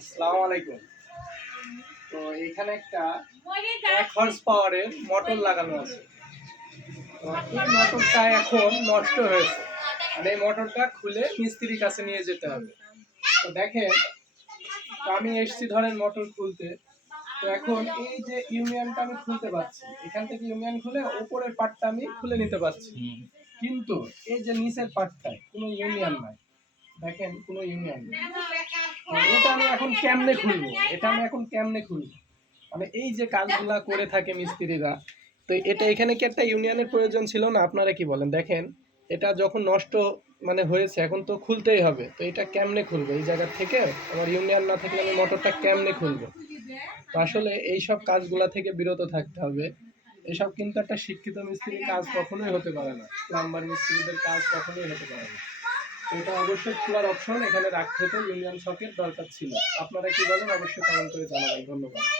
আসসালামু আলাইকুম। তো এখানে একটা এক হর্স পাওয়ারের মোটর লাগানো আছে। তো এই মোটরটা এখন নষ্ট হয়েছে। আর এই মোটরটা খুলে মিস্ত্রির কাছে নিয়ে যেতে হবে। তো দেখেন আমি এসছি ধরেন মোটর খুলতে। তো এখন এই যে ইউনিয়নটা আমি খুলতে পারছি এখান থেকে ইউনিয়ন খুলে উপরের পার্টটা আমি খুলে নিতে পারছি। কিন্তু এই যে নিচের পার্টটায় কোনো ইউনিয়ন নাই। দেখেন কোনো ইউনিয়ন নেই। আমি এখন কেমনে খুলবো? এটা আমি এখন কেমনে খুলবো? মানে এই যে কাজগুলা করে থাকে মিস্ত্রিরা, তো এটা এখানে কি একটা ইউনিয়নের প্রয়োজন ছিল না? আপনারা কি বলেন? দেখেন, এটা যখন নষ্ট মানে হয়েছে, এখন তো খুলতেই হবে। তো এটা কেমনে খুলবো? এই জায়গা থেকে আমার ইউনিয়ন না থাকলে আমি মোটরটা কেমনে খুলবো? তো আসলে এই সব কাজগুলা থেকে বিরত থাকতে হবে। এসব কিন্তু একটা শিক্ষিত মিস্ত্রির কাজ কখনোই হতে পারে না। প্লাম্বার মিস্ত্রিদের কাজ কখনোই হতে পারে না। এটা অবশ্যই খোলার অপশন এখানে রাখতে তো ইউনিয়ন শকের দরকার ছিল। আপনারা কি বলেন, অবশ্যই কমেন্ট করে জানাবেন। ধন্যবাদ।